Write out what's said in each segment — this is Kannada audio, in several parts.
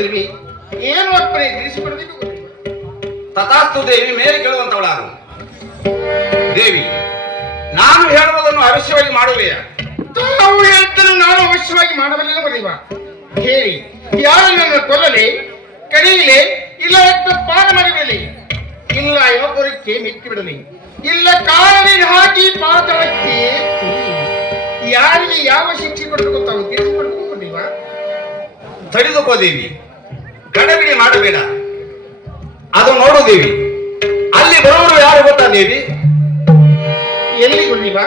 ಬಂದಿರಿ, ಏನು ಅಪ್ಪನೇ ತಿಳಿಸಿಕೊಡಬೇಕು ಗುರುದೇವ. ತಥಾಸ್ತು ದೇವಿ, ಮೇಲೆ ಕೇಳುವಂತವಳಾರು. ದೇವಿ, ನಾನು ಹೇಳುವುದನ್ನು ಅವಶ್ಯವಾಗಿ ಮಾಡುವೆಯಾ? ತಾವು ಹೇಳ್ತಲೂ ನಾನು ಅವಶ್ಯವಾಗಿ ಮಾಡಬಲ್ಲಿಲ್ಲ ಗುರುದೇವ. ಹೇಳಿ, ಯಾರು ನನ್ನ ಕೊಲ್ಲಲಿ, ಕಡಿಯಲಿ, ಇಲ್ಲ ಪಾನ ಮಾಡಿಬಿಡಲಿ, ಇಲ್ಲ ಯುವಕರಿಗೆ ಮೆಟ್ಟಿ ಬಿಡಲಿ, ಇಲ್ಲ ಕಾಲಿಗೆ ಹಾಕಿ ಪಾತಾಳಕ್ಕೆ ಯಾರಿಗೆ ಯಾವ ಶಿಕ್ಷೆ ಕೊಡಬೇಕು ತಾವು ತಿಳಿಸಿಕೊಡಬೇಕು ಗುರುದೇವ. ತಡೆದುಕೋ ದೇವಿ, ಗಡಬಿಡಿ ಮಾಡಬೇಡ. ಅದು ನೋಡು ದೇವಿ, ಅಲ್ಲಿ ಬರುವರು ಯಾರು ಗೊತ್ತಾ ದೇವಿ? ಎಲ್ಲಿ ಗುರುದೇವ?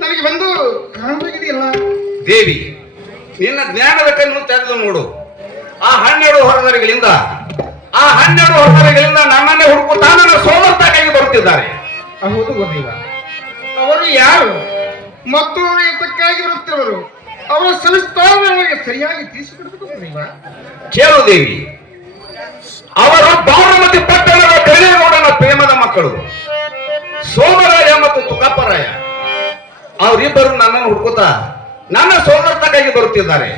ನನಗೆ ಬಂದು ಕಾಣಬೇಕಿದೆಯಲ್ಲ ದೇವಿ. ನಿನ್ನ ಜ್ಞಾನದ ಕಣ್ಣು ತೆರೆದು ನೋಡು. ಆ 12 ಹೊರದರಿಗಳಿಂದ ನನ್ನನ್ನೇ ಹುಡುಕುತ್ತಾ ನನ್ನ ಸೋದರ್ತ ಕೈಗೆ ಬರುತ್ತಿದ್ದಾರೆ. ಹೌದು ಗುರುದೇವ. ಅವರು ಯಾರು ಮತ್ತು ಅವರು ಎತ್ತಕ್ಕಾಗಿ ಬರುತ್ತಿರುವರು, ಅವರ ಸಂಸ್ಥಾನಗಳಿಗೆ ಸರಿಯಾಗಿ ತಿಳಿಸಿಕೊಡಬೇಕು ಗುರುದೇವ. ಕೇಳು ದೇವಿ, ಅವರು ಬಾರಾಮತಿ ಪಟ್ಟಣದ ಕರಿಯಗೌಡನ ಪ್ರೇಮದ ಮಕ್ಕಳು ಸೋಮರಾಯ ಮತ್ತು ತುಕಪ್ಪರಾಯ. ಅವರಿಬ್ಬರು ನನ್ನನ್ನು ಹುಡುಕುತ್ತಾ ನನ್ನ ಸೋದರ್ತ ಕೈಗೆ ಬರುತ್ತಿದ್ದಾರೆ.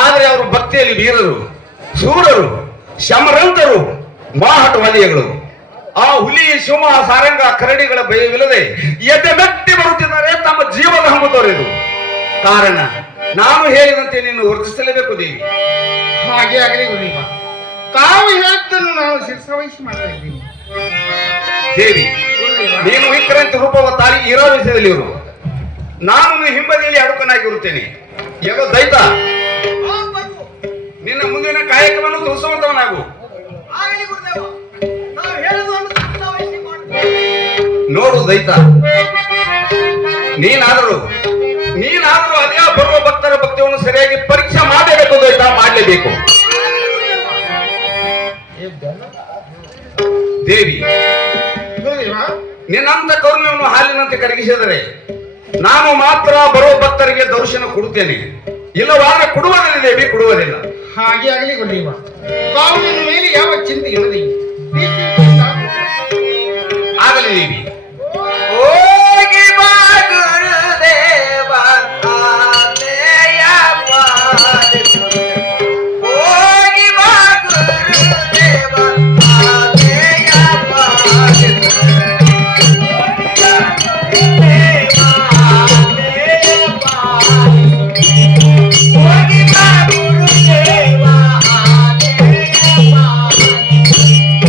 ಆದರೆ ಅವರು ಭಕ್ತಿಯಲ್ಲಿ ವೀರರು, ಸೂರರು, ಶಮರಂತರು, ಮಾಹಟವಾದಿಗಳು. ಆ ಹುಲಿ, ಸಿಂಹ, ಸಾರಂಗ, ಕರಡಿಗಳ ಭಯವಿಲ್ಲದೆ ಎದೆ ಮೆಟ್ಟಿ ಬರುತ್ತಿದ್ದಾರೆ, ತಮ್ಮ ಜೀವನ ಹಂಬು ತೊರೆದು. ಕಾರಣ ನಾನು ಹೇಳಿದಂತೆ ನೀನು ವರ್ತಿಸಲೇಬೇಕು ದೇವಿ. ಹಾಗೆ ಆಗಲಿ ಗುರುದೇವ. ತಾವು ಹೇಳ್ತನ್ನು ನಾವು ಶಿರಸಾವಹಿಸಿ ಮಾಡ್ತಾ ಇದ್ದೀವಿ ದೇವಿ. ನೀನು ವಿಕ್ರಾಂತಿ ರೂಪವ ತಾಳಿ ಇರೋ ವಿಷಯದಲ್ಲಿ ಇರು. ನಾನು ಹಿಂಬದಿಯಲ್ಲಿ ಅಡುಕನಾಗಿರುತ್ತೇನೆ. ಏನೋ ದೈತ, ನಿನ್ನ ಮುಂದಿನ ಕಾಯಕವನ್ನು ತೋರಿಸುವಂತವನಾಗು. ನೋಡು ದೈತ, ನೀನಾದರೂ ಅದೇ ಬರುವ ಭಕ್ತರ ಭಕ್ತಿಯನ್ನು ಸರಿಯಾಗಿ ಪರೀಕ್ಷೆ ಮಾಡಬೇಕು ದೈತ, ಮಾಡಲೇಬೇಕು ದೇವಿ. ನಿನ್ನಂತ ಕರುಣೆಯನ್ನು ಹಾಲಿನಂತೆ ಕರಗಿಸಿದರೆ ನಾನು ಮಾತ್ರ ಬರುವ ಭಕ್ತರಿಗೆ ದರ್ಶನ ಕೊಡುತ್ತೇನೆ, ಇಲ್ಲವಾದ್ರೆ ಕೊಡುವುದಿಲ್ಲ ದೇವಿ, ಕೊಡುವುದಿಲ್ಲ. ಹಾಗೆ ಆಗಲಿ ಗುರುದೇವ. ತಾವು ನಿನ್ನ ಮೇಲೆ ಯಾವ ಚಿಂತೆ ಇಲ್ಲದೆ ಆಗಲಿ ದೇವಿ. ಹೋಗಿ ಬಾ ಗುರುದೇವ, ಆನೆಯ ಪಾಲಿಸು. ಹೋಗಿ ಬಾ ಗುರುದೇವ, ಆನೆಯ ಪಾಲಿಸು. ಹೋಗಿ ಬಾ ಗುರುದೇವ, ಆನೆಯ ಪಾಲಿಸು.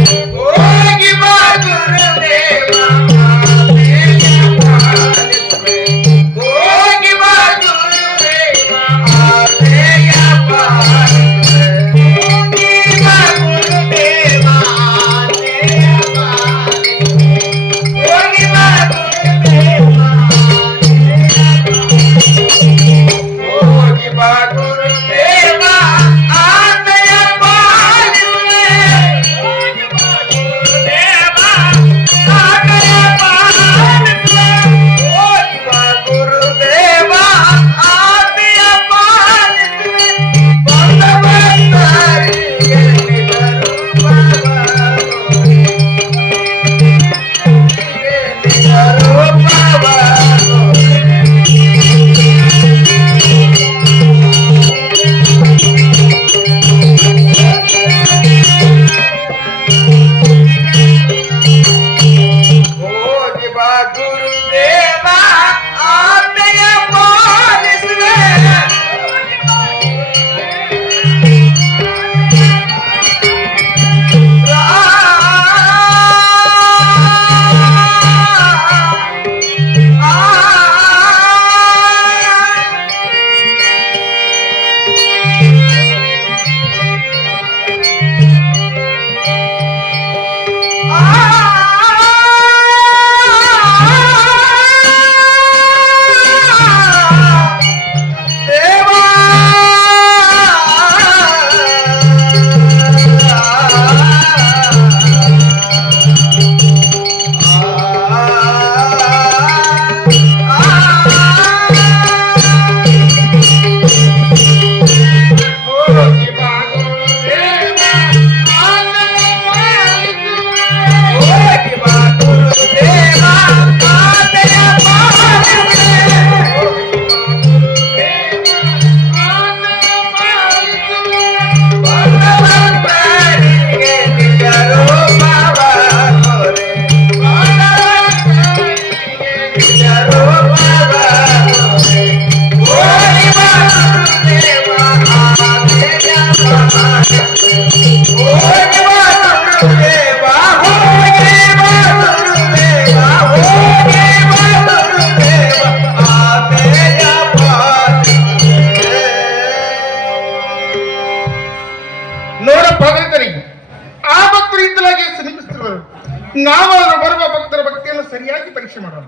ನಾವಾದರೂ ಬರುವ ಭಕ್ತರ ಭಕ್ತಿಯನ್ನು ಸರಿಯಾಗಿ ಪರೀಕ್ಷೆ ಮಾಡೋಣ.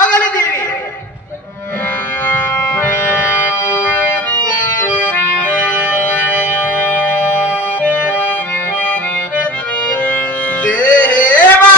ಆಗಲಿ ದೇವಿ. ದೇವಾ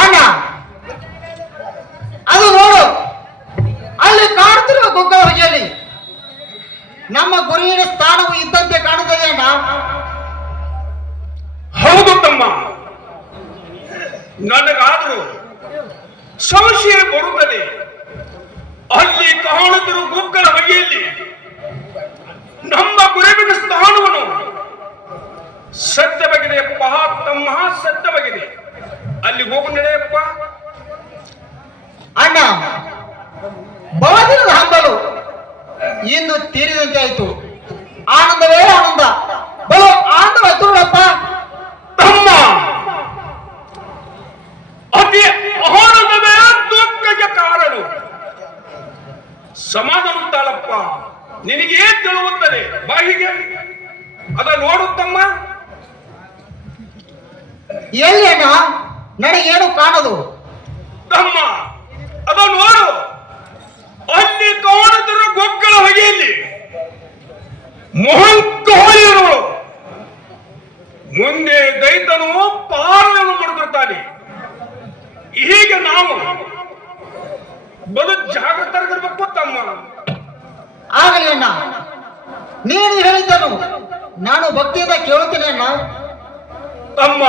ಅಣ್ಣ, ಅದು ನೋಡು, ಅಲ್ಲಿ ಕಾಣುತ್ತಿರುವ ಗುಗ್ಗಳ ಹೊಗೆಯಲ್ಲಿ ನಮ್ಮ ಗುರುವಿನ ಸ್ಥಾನವು ಇದ್ದಂತೆ ಕಾಣುತ್ತದೆ ಅಣ್ಣ. ಹೌದು ತಮ್ಮ, ನನಗಾದರೂ ಸಂಶಯ ಬರುತ್ತದೆ. ಅಲ್ಲಿ ಕಾಣುತ್ತಿರುವ ಗುಗ್ಗಳ ಬಗೆಯಲ್ಲಿ ನಮ್ಮ ಗುರುವಿನ ಸ್ಥಾನವನ್ನು ಸತ್ಯವಾಗಿದೆ ತಮ್ಮ, ಸತ್ಯವಾಗಿದೆ. ಅಲ್ಲಿ ಹೋಗು ನಡೆಯಪ್ಪ. ಅಣ್ಣ, ಬಹುದಿನದ ಹಂಬಲು ಇಂದು ತೀರಿದಂತೆ ಆಯ್ತು. ಆನಂದವೇ ಆನಂದ, ಬಲು ಆನಂದವಾಯ್ತು ನೋಡಪ್ಪ. ತಮ್ಮ, ಅತಿ ಆನಂದವೇ ದುಃಖಕ್ಕೆ ಕಾರಣ. ಸಮಾಧಾನ ತಾಳಪ್ಪ, ನಿನಗೆ ತಿಳಿಯುತ್ತದೆ. ಬಾಯಿಗೆ ಅದ ನೋಡುತ್ತಮ್ಮ. ಎಲ್ಲಿ ಅಣ್ಣ? ನನಗೇನು ಕಾಣದು. ತಮ್ಮ, ಅದ ನೋಡು, ಅಲ್ಲಿ ಕಾಣುತ್ತಿರುವ ಗೊಗ್ಗಳ ಹೊಗೆಯಲ್ಲಿ ಮೊಹಂಕೋಳಿರು ಮುಂದೆ ದೈತನು ಪಾಲನೆಯನ್ನು ಮಾಡುತ್ತಿರ್ತಾನೆ. ಈಗ ನಾವು ಬಲು ಜಾಗೃತರಾಗಿರ್ಬೇಕು ತಮ್ಮ. ಆಗಲಿ ಅಣ್ಣ, ನೀನು ಹೇಳಿದ್ದನು ನಾನು ಭಕ್ತಿಯಿಂದ ಕೇಳುತ್ತೇನೆ ಅಣ್ಣ. ತಮ್ಮ,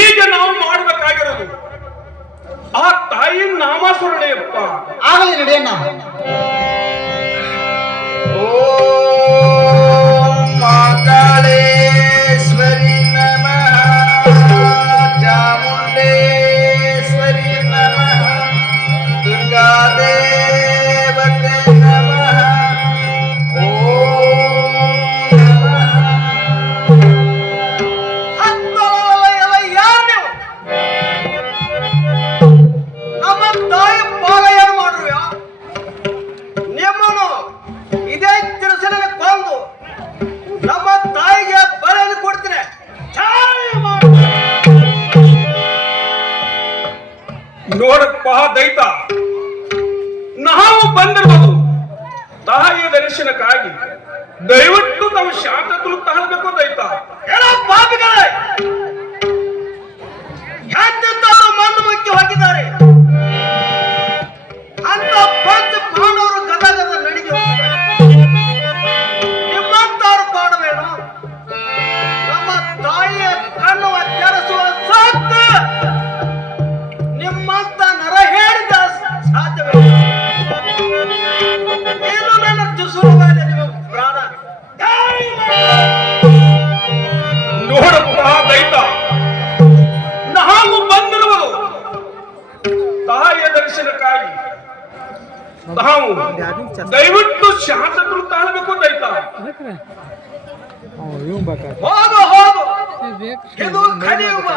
ಈಗ ನಾವು ಮಾಡಬೇಕಾಗಿರೋದು ಆ ತಾಯಿ ನಾಮಸ್ಮರಣೆಯಪ್ಪ. ಆಗಲಿ ನಡೆಯಣ್ಣ. ಓಂ ಮಂಗಳೇಶ್ವರಿ ನಮಃ, ಚಾಮುಂಡೇಶ್ವರಿ ನಮಃ, ದುರ್ಗಾದೇವತೆ ನಮಃ. ಓಂ ನಮ್ಮ ತಾಯಿ ಪಾಲನೆ ಮಾಡುವ ದಯವಿಟ್ಟು ನಾವು ಶಾಂತಗಳು ತಗೊಳ್ಬೇಕು ದೈತ. ಏನೋ ಪಾಪಿಗಳೇ, ಎಂತೆಂಥವರು ಮಣ್ಣು ಮುಕ್ಕಿ ಹೋಗಿದ್ದಾರೆ. ಅಂತ ಪಂಚ ಪಾಂಡವರು ಗದಗದ ನಡಿಗೆ ಹೋಗಿದ್ದಾರೆ. ನಿಮ್ಮಂತವ್ರು ಕಾಣಬೇಡ. ನಮ್ಮ ತಾಯಿಯ ಕಣ್ಣು ತೆರೆಸುವ ಸಾಧ್ಯ ನಿಮ್ಮಂತ ನರ ಹೇಳಿದ ಸಾಧ್ಯವಿಲ್ಲ. ಏನು ನನ್ನ ತುಸುರು ಮೇಲೆ ನಿಮ್ಮ ಪ್ರಾಣ ನೋಡಪ್ಪ ದೈತ, ನಾವು ಬಂದಿರುವುದು ತಾಯಿಯ ದರ್ಶನಕ್ಕಾಗಿ. ನಾವು ದಯವಿಟ್ಟು ಶಾಂತಗಳು ತಾಳಬೇಕು ದೈತ. ಹೋಗು ಹೋಗು, ಇದು ಕಲಿಯುವ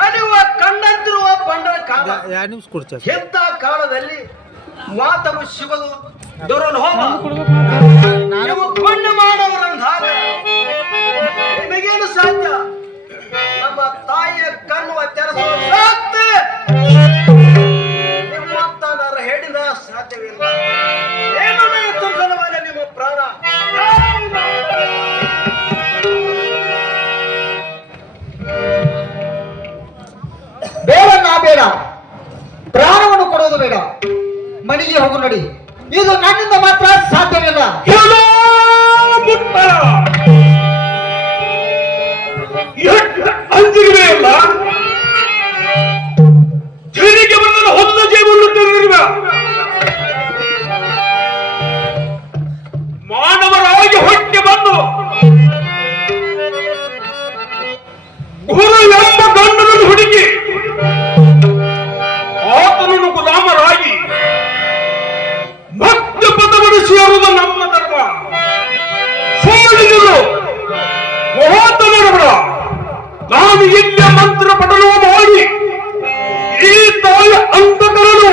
ಕಲಿಯುವ ಕಣ್ಣಂತಿರುವ ಬಂಡರ ಕಾಲ. ಎಂತ ಕಾಲದಲ್ಲಿ ಮಾತವು ಸಿಗದು ದುರಲೋಭ. ನೀವು ಪುಣ್ಯ ಮಾಡೋರಂದಾಗ ನಿಮಗೇನು ಸಾಧ್ಯ? ನಮ್ಮ ತಾಯಿಯ ಕಣ್ಣು ತೆರೆಸುವ ಸಾಧ್ಯ ನಿಮ್ಮಂತ ನರ ಹೇಳಿದ ಸಾಧ್ಯವಿಲ್ಲ. ಏನು ನನ್ನ ತುರ್ಸಲವಲ್ಲ ನಿಮ್ಮ ಪ್ರಾಣ. ಬೇಡನ್ನ ಬೇಡ, ಪ್ರಾಣವನ್ನು ಕೊಡೋದು ಬೇಡ, ಮನೆಗೆ ಹೋಗು ನಡಿ. ಇದು ನನ್ನಿಂದ ಮಾತ್ರ ಸಾಧ್ಯವಿಲ್ಲ. ಎಲ್ಲೋ ಮುಟ್ಟ ಅಂಜಿಗೆ ಇಲ್ಲ. ಜೀರಿಗೆ ಬಂದರೆ ಹೊಂದ ಜೀವನ ತಿಳಿದಿರುವ ಮಾನವರಾಗಿ ಹೊಟ್ಟೆ ಬಂದು ಗುರು ಎಂಬ ಗಂಡನನ್ನು ಹುಡುಕಿ ಆತನನ್ನು ಗುಲಾಮರಾಗಿ ಭಕ್ತ ಪದವನ್ನು ಸೇರುವುದು ನಮ್ಮ ಧರ್ಮ. ಸೋಲಿಗಳು ಮಹೋತ್ತಮರ ನಾನು ಇಲ್ಲೇ ಮಂತ್ರ ಪಠಣ ಮಾಡಿ ಈ ತಾಯ ಅಂತಕರನು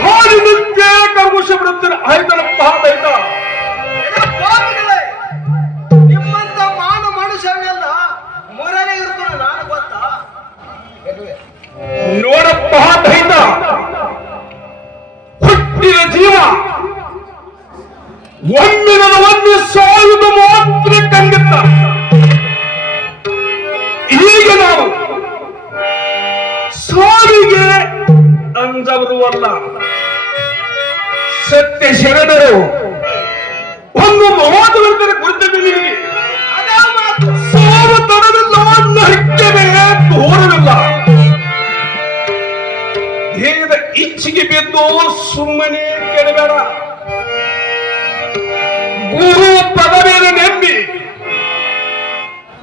ಹಾಡಿನಂತೆ ಕರ್ಗುಷ ಬಿಡುತ್ತೇನೆ. ಆಯ್ತನಪ್ಪ ಆಯ್ತ. ಪಾಪಿಗಳೇ, ನಿಮ್ಮಂತ ಮಾನು ಮನುಷ್ಯನೆಲ್ಲ ಮೊರನೆ ಇರ್ತಾನೆ ನಾನು ಗೊತ್ತಾ? ನೋಡಪ್ಪ ದೈತ, ಹುಟ್ಟಿದ ಜೀವ ಒಮ್ಮಿನದ ಒಮ್ಮೆ ಸಾಯುವುದು ಮಾತ್ರ ಕಂಡಿತ್ತ. ಈಗ ನಾವು ಸಾವಿಗೆ ಅಂಜವರು ಅಲ್ಲ, ಸತ್ಯ ಶರಣರು ಒಂದು ಮಹೋದರ ಕುರಿತ ಮೇಲೆ ಅದೇ ಮಾತು. ಸಾವು ತಡವಿಲ್ಲ, ನರಿಕೆನೇ ದೂರವಿಲ್ಲ. ದೇಹದ ಇಚ್ಛೆಗೆ ಬಿದ್ದು ಸುಮ್ಮನೆ ಕೆಡಬೇಡ. ಗುರು ಪದವಿಯನ್ನು ನೆಮ್ಮಿ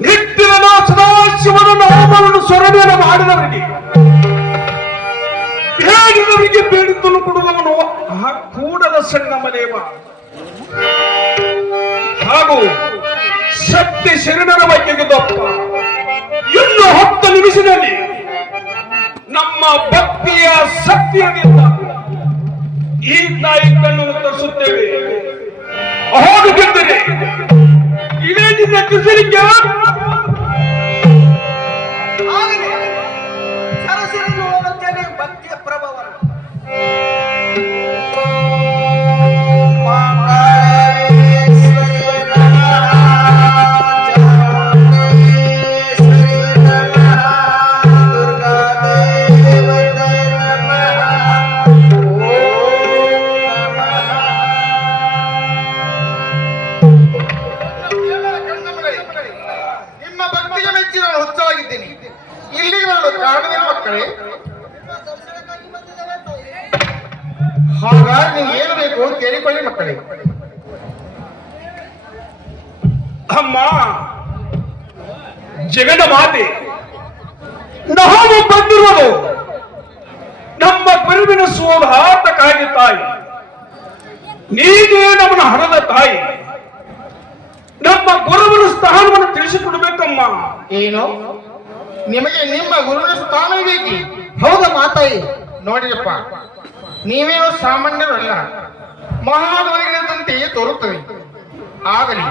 ನಿಟ್ಟಿನ ಸದಾಶಿವನ ನಾಮವನ್ನು ಸ್ವರಮೇನ ಮಾಡಿದವರಿಗೆ ಬೇಡಿದವರಿಗೆ ಬೇಡಿದ್ದನ್ನು ಕೊಡುವವನು ಆ ಕೂಡಲ ಸಂಗಮದೇವ. ಹಾಗೂ ಸತ್ಯ ಶರಣರ ಬಗ್ಗೆ ದಪ್ಪ ಇನ್ನು 10 ನಿಮಿಷದಲ್ಲಿ ನಮ್ಮ ಭಕ್ತಿಯ ಶಕ್ತಿಯಾಗಿದ್ದ ಈ ತಾಯಿ ಕಣ್ಣನ್ನು ತರಿಸುತ್ತೇವೆ. ಹೋಗುತ್ತಿದ್ದರೆ ಇದೇ ನಿನ್ನ ತಿಸಲಿಕ್ಕೆ ಆಗಲಿ, ಸರಸರಿ ನೋಡುತ್ತೇನೆ ಭಕ್ತಿಯ ಪ್ರಭಾವವನ್ನು. ನಿಮ್ಮ ಭಕ್ತಿಗೆ ಮೆಚ್ಚಿ ನಾನು ಹುಚ್ಚಾಗಿದ್ದೀನಿ. ಇಲ್ಲಿಗೆ ಬರಲು ಕಾರಣವೇನು ಮಕ್ಕಳೇ? ಹಾಗಾಗಿ ನೀವು ಏನು ಬೇಕು ಅಂತ ಕೇಳಿಕೊಳ್ಳಿ ಮಕ್ಕಳೇ. ಅಮ್ಮ ಜಗದ ಮಾತೆ, ನಾವು ಬಂದಿರುವುದು ನಮ್ಮ ಗುರುವಿನ ಸೋಧಾತಕ್ಕಾಗಿ ತಾಯಿ. ನೀನೇ ನಮ್ಮನ್ನು ಹರದ ತಾಯಿ. ನಮ್ಮ ಗುರುವಿನ ಸ್ಥಾನವನ್ನು ತಿಳಿಸಿಕೊಡ್ಬೇಕಮ್ಮ. ಏನು ನಿಮಗೆ ನಿಮ್ಮ ಗುರುವಿನ ಸ್ಥಾನ ಬೇಕಿ? ಹೌದ ಮಾತಾಯಿ. ನೋಡಿರಪ್ಪ, ನೀವೇನು ಸಾಮಾನ್ಯರಲ್ಲ, ಮಹಾದವರಿಗಿಂತೆಯೇ ತೋರುತ್ತದೆ. ಆಗಲಿ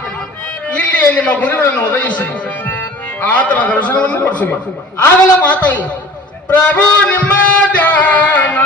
ಇಲ್ಲಿಯೇ ನಿಮ್ಮ ಗುರುಗಳನ್ನು ಒದಗಿಸಿ ಆತನ ದರ್ಶನವನ್ನು ಕೊಡಿಸಬೇಕು. ಆಗಲ್ಲ ಮಾತಾಯಿ. ಪ್ರಭು ನಿಮ್ಮ ಧ್ಯಾನ